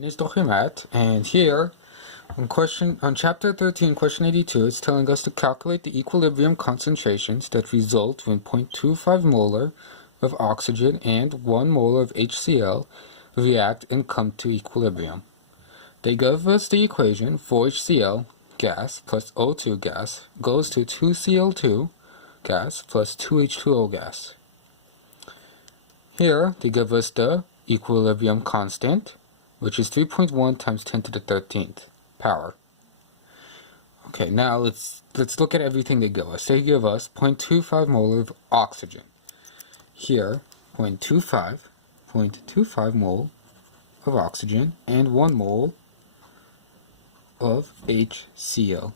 Is Dochimat, and here on chapter 13, question 82, it's telling us to calculate the equilibrium concentrations that result when 0.25 molar of oxygen and 1 molar of HCl react and come to equilibrium. They give us the equation 4HCl gas plus O2 gas goes to 2Cl2 gas plus 2H2O gas. Here they give us the equilibrium constant, which is 3.1 times 10 to the 13th power. Okay, now let's look at everything they give us. They give us 0.25 molar of oxygen. Here, 0.25 mole of oxygen and 1 mole of HCl.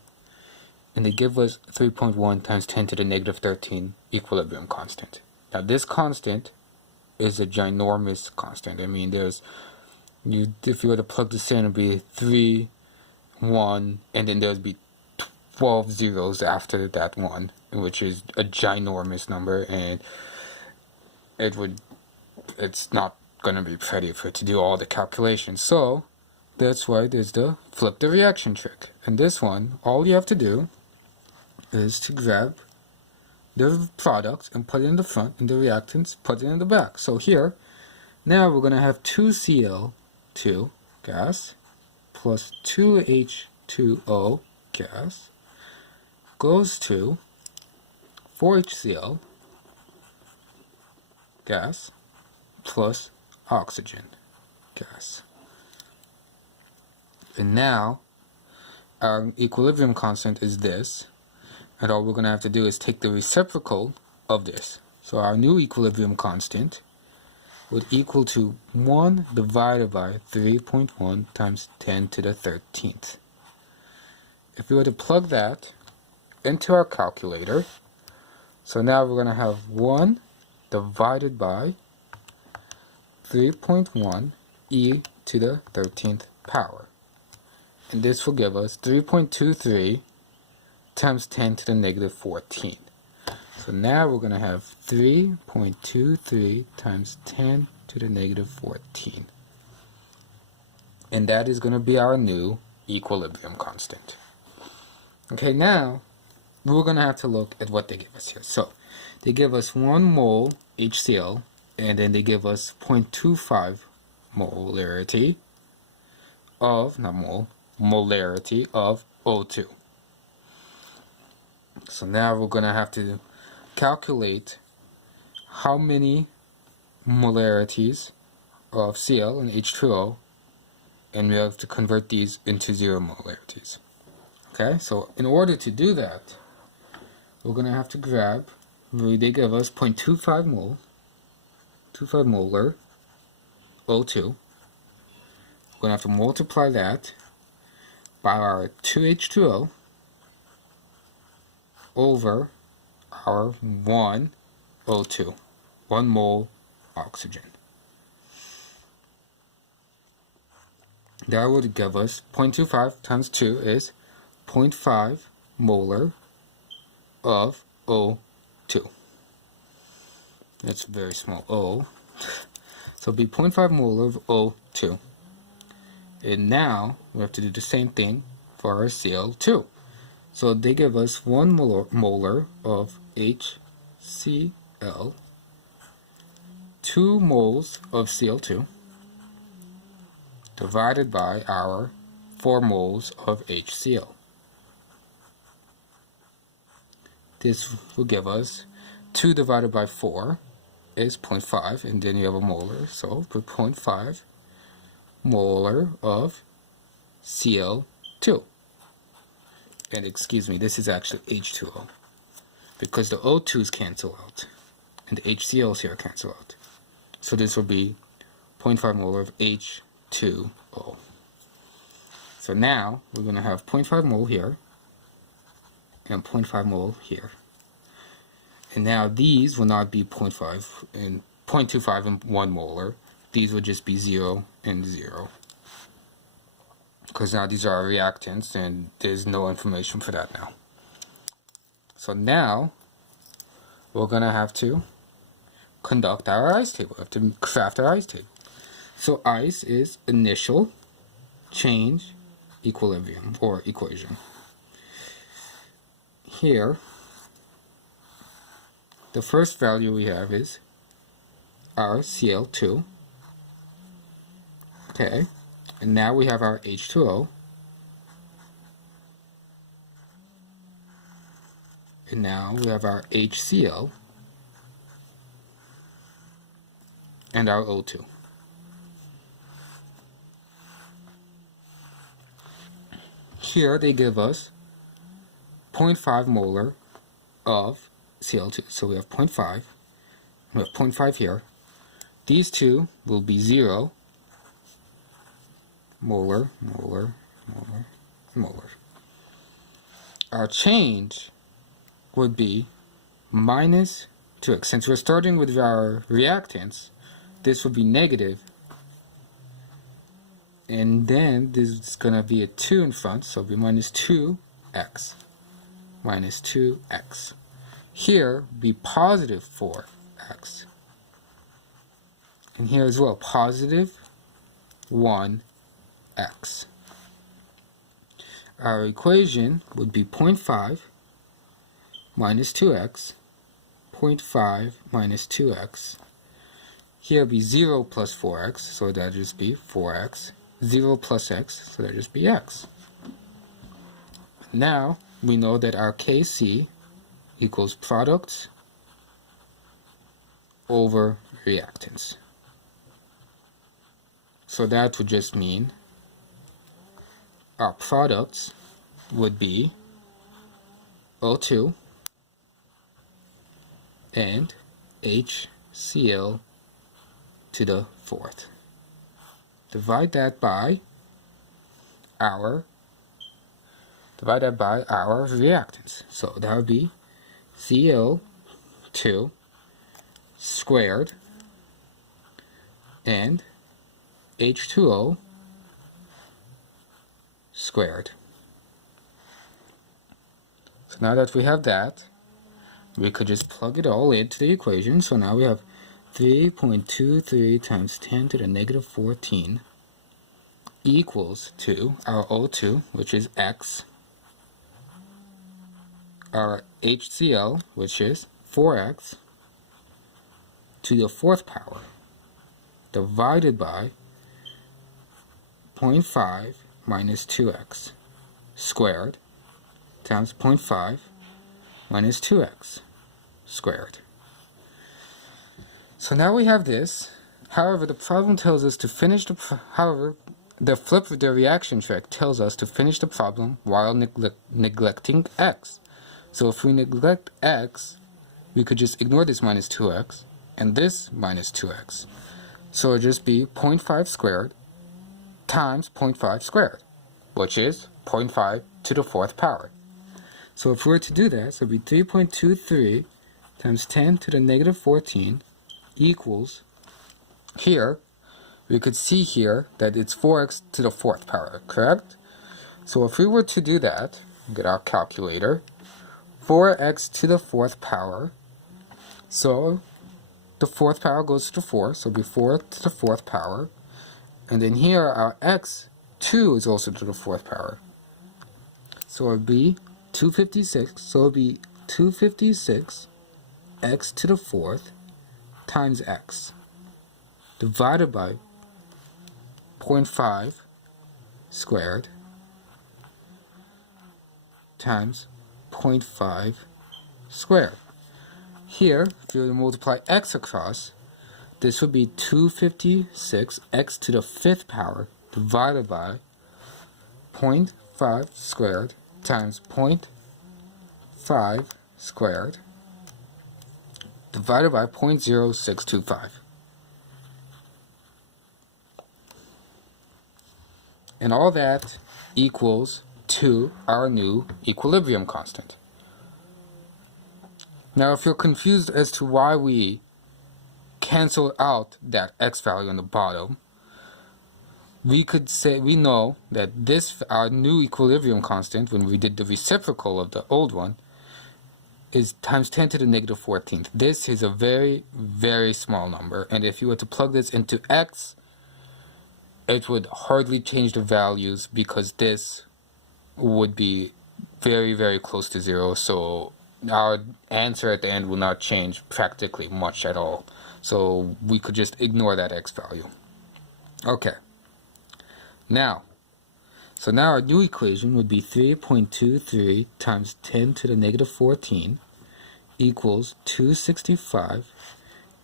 And they give us 3.1 times 10 to the negative 13 equilibrium constant. Now this constant is a ginormous constant. I mean, if you were to plug this in, it would be 3, 1, and then there would be 12 zeros after that 1, which is a ginormous number, and it's not going to be pretty for it to do all the calculations. So that's why there's the flip the reaction trick. And this one, all you have to do is to grab the product and put it in the front, and the reactants put it in the back. So here, now we're going to have 2Cl2 gas plus 2H2O gas goes to 4HCl gas plus oxygen gas. And now our equilibrium constant is this, and all we're going to have to do is take the reciprocal of this. So our new equilibrium constant would equal to 1 divided by 3.1 times 10 to the 13th. If we were to plug that into our calculator, so now we're going to have 1 divided by 3.1 e to the 13th power. And this will give us 3.23 times 10 to the negative 14. So now we're going to have 3.23 times 10 to the negative 14. And that is going to be our new equilibrium constant. Okay, now we're going to have to look at what they give us here. So they give us 1 mole HCl, and then they give us 0.25 molarity of, not mole, molarity of O2. So now we're going to have to calculate how many molarities of Cl and H2O, and we have to convert these into 0 molarities. Okay, so in order to do that, we're going to have to grab, they give us 0.25 molar O2. We're going to have to multiply that by our 2H2O over our 1 O2, 1 mole oxygen. That would give us 0.25 times 2 is 0.5 molar of O2. That's very small O. So it'll be 0.5 molar of O2. And now we have to do the same thing for our Cl2. So they give us 1 molar of HCl, 2 moles of Cl2, divided by our 4 moles of HCl. This will give us 2 divided by 4 is 0.5, and then you have a molar, so put 0.5 molar of Cl2. And excuse me, this is actually H2O, because the O2's cancel out and the HCl's here cancel out. So this will be 0.5 molar of H2O. So now we're going to have 0.5 mole here and 0.5 mole here. And now these will not be 0.5 and 0.25 and 1 molar. These will just be 0 and 0. Because now these are our reactants, and there's no information for that now. So now we're going to have to conduct our ice table. We have to craft our ice table. So ice is initial change equilibrium or equation. Here, the first value we have is our Cl2. Okay, and now we have our H2O. And now we have our HCl and our O2. Here they give us 0.5 molar of Cl2. So we have 0.5. We have 0.5 here. These two will be 0 molar, molar, molar, molar. Our change would be minus 2x. Since we're starting with our reactants, this would be negative, and then this is going to be a 2 in front, so it'll be minus 2x. Minus 2x. Here be positive 4x. And here as well, positive 1x. Our equation would be 0.5 minus 2x, 0.5 minus 2x. Here be 0 plus 4x, so that'll just be 4x. 0 plus x, so that'll just be x. Now, we know that our Kc equals products over reactants. So that would just mean our products would be O2 and HCl to the 4th. Divide that by our reactants. So that would be Cl2 squared and H2O squared. So now that we have that, we could just plug it all into the equation. So now we have 3.23 times 10 to the negative 14 equals to our O2, which is x, our HCl, which is 4x to the 4th power, divided by 0.5 minus 2x squared times 0.5 minus 2x squared. So now we have this. However, the problem tells us to finish the the flip of the reaction track tells us to finish the problem while neglecting x. So if we neglect x, we could just ignore this minus 2x and this minus 2x. So it'll just be 0.5 squared times 0.5 squared, which is 0.5 to the 4th power. So if we were to do that, so it would be 3.23 times 10 to the negative 14 equals, here, we could see here that it's 4x to the 4th power, correct? So if we were to do that, get our calculator, 4x to the 4th power, so the 4th power goes to the 4, so it'll be 4 to the 4th power, and then here our x2 is also to the 4th power. So it would be 256, so it would be 256 x to the 4th times x divided by 0.5 squared times 0.5 squared. Here, if you multiply x across, this would be 256 x to the 5th power divided by 0.5 squared times 0.5 squared divided by 0.0625. And all that equals to our new equilibrium constant. Now if you're confused as to why we cancel out that x value on the bottom, we could say, we know that this, our new equilibrium constant, when we did the reciprocal of the old one, is times 10 to the negative 14th. This is a very, very small number, and if you were to plug this into x, it would hardly change the values because this would be very, very close to 0, so our answer at the end will not change practically much at all. So we could just ignore that x value. Okay. Now our new equation would be 3.23 times 10 to the negative 14 equals 265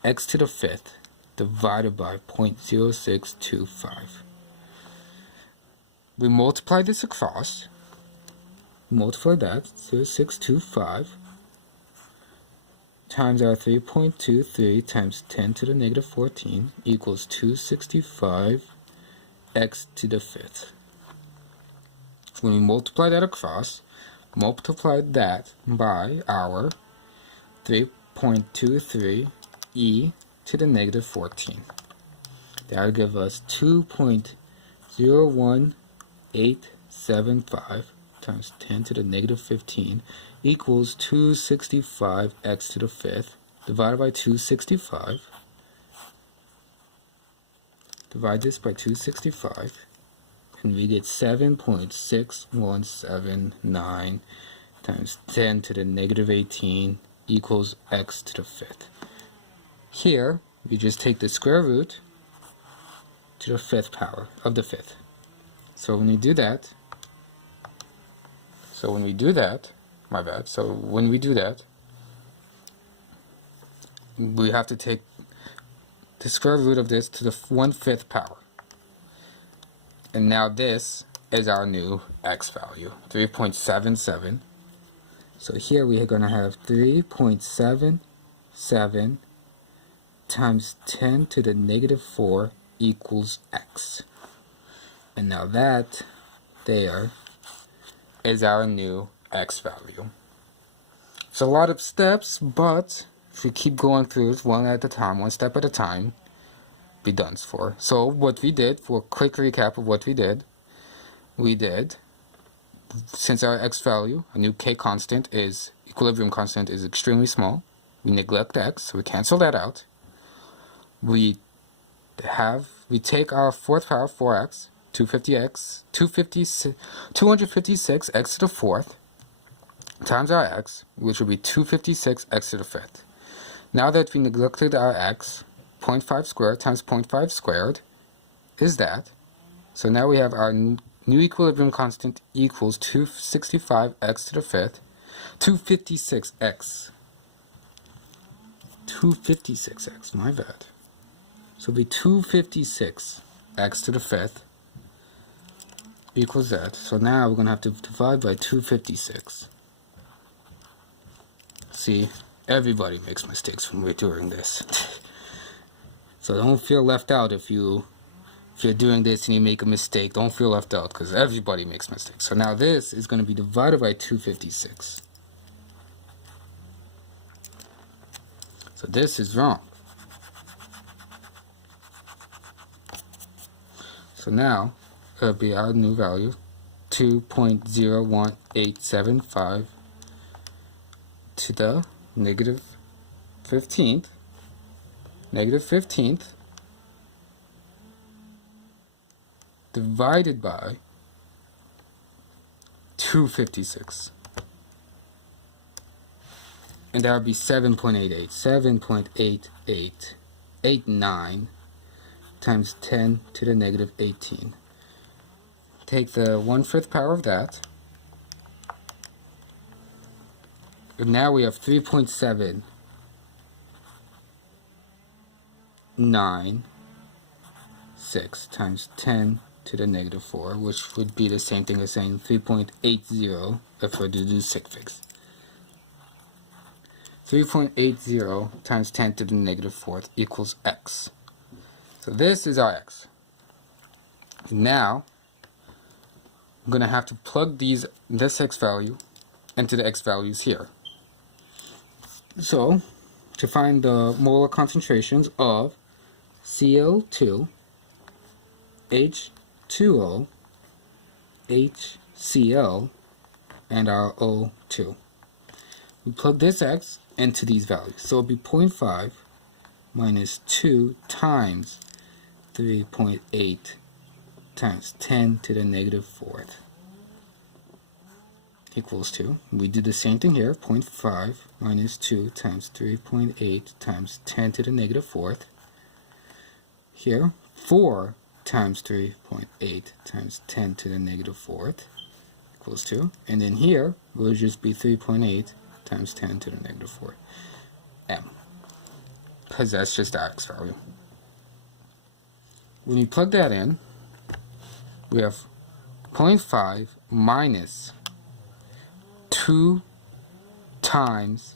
x to the 5th divided by 0.0625. We multiply this across. Multiply that, 0.625 times our 3.23 times 10 to the negative 14 equals 265 x to the 5th. When we multiply that across, multiply that by our 3.23 e to the negative 14. That will give us 2.01875 times 10 to the negative 15 equals 265 x to the 5th divided by 265. Divide this by 265 and we get 7.6179 times 10 to the negative 18 equals x to the 5th. Here we just take the square root to the 5th power of the 5th. So when we do that, we have to take the square root of this to the 1/5 power. And now this is our new x value, 3.77. So here we are going to have 3.77 times 10 to the negative 4 equals x. And now that there is our new x value. It's a lot of steps, but if we keep going through it one at a time, one step at a time, be done for. So what we did, for a quick recap of what we did, since our x value, a new k constant is, equilibrium constant is extremely small, we neglect x, so we cancel that out. We take our 4th power, 4x, 256x to the 4th, times our x, which will be 256x to the 5th. Now that we neglected our x, 0.5 squared times 0.5 squared is that. So now we have our new equilibrium constant equals 265x to the 5th, 256x, my bad. So it'll be 256x to the 5th equals that. So now we're going to have to divide by 256. See, everybody makes mistakes when we're doing this. So don't feel left out if you're doing this and you make a mistake. Don't feel left out because everybody makes mistakes. So now this is going to be divided by 256. So this is wrong. So now it'll be our new value, 2.01875 to the negative 15th, divided by 256. And that would be 7.88 times 10 to the negative 18. Take the 1/5 power of that. And now we have 3.796 times 10 to the negative 4, which would be the same thing as saying 3.80 if we're to do sig figs. 3.80 times 10 to the negative 4th equals x. So this is our x. Now, I'm going to have to plug this x value into the x values here. So, to find the molar concentrations of Cl2, H2O, HCl, and our O2. We plug this x into these values. So it'll be 0.5 minus 2 times 3.80 times 10 to the negative 4th equals to, we do the same thing here, 0.5 minus 2 times 3.8 times 10 to the negative 4th. Here, 4 times 3.8 times 10 to the negative 4th equals to, and then here will just be 3.8 times 10 to the negative 4th m, because that's just the x value. When you plug that in, we have 0.5 minus 2 times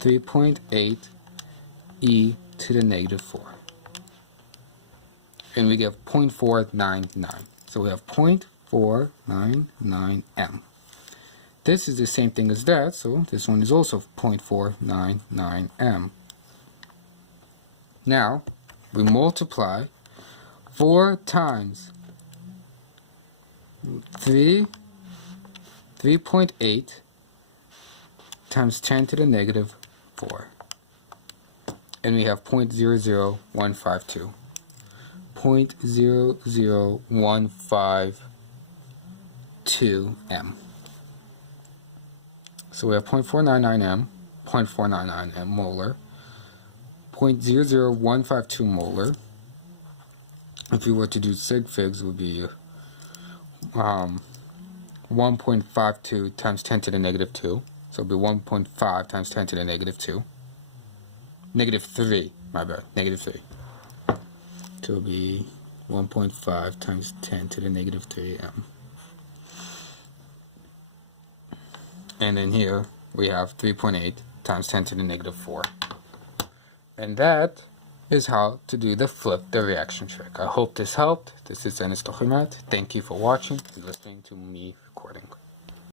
3.8 e to the negative 4. And we get 0.499. So we have 0.499 m. This is the same thing as that, so this one is also 0.499 m. Now, we multiply 4 times 3.8 times 10 to the negative 4. And we have 0.00152. 0.00152 m. So we have 0.499 m, 0.499 m molar, 0.00152 molar. If we were to do sig figs, it would be 1.52 times 10 to the negative 2. So it would be 1.5 times 10 to the negative 2. Negative 3, my bad, negative 3. So it would be 1.5 times 10 to the negative 3 m. And then here we have 3.8 times 10 to the negative 4. And that is how to do the flip the reaction trick. I hope this helped. This is Enes Tochimat. Thank you for watching and listening to me recording.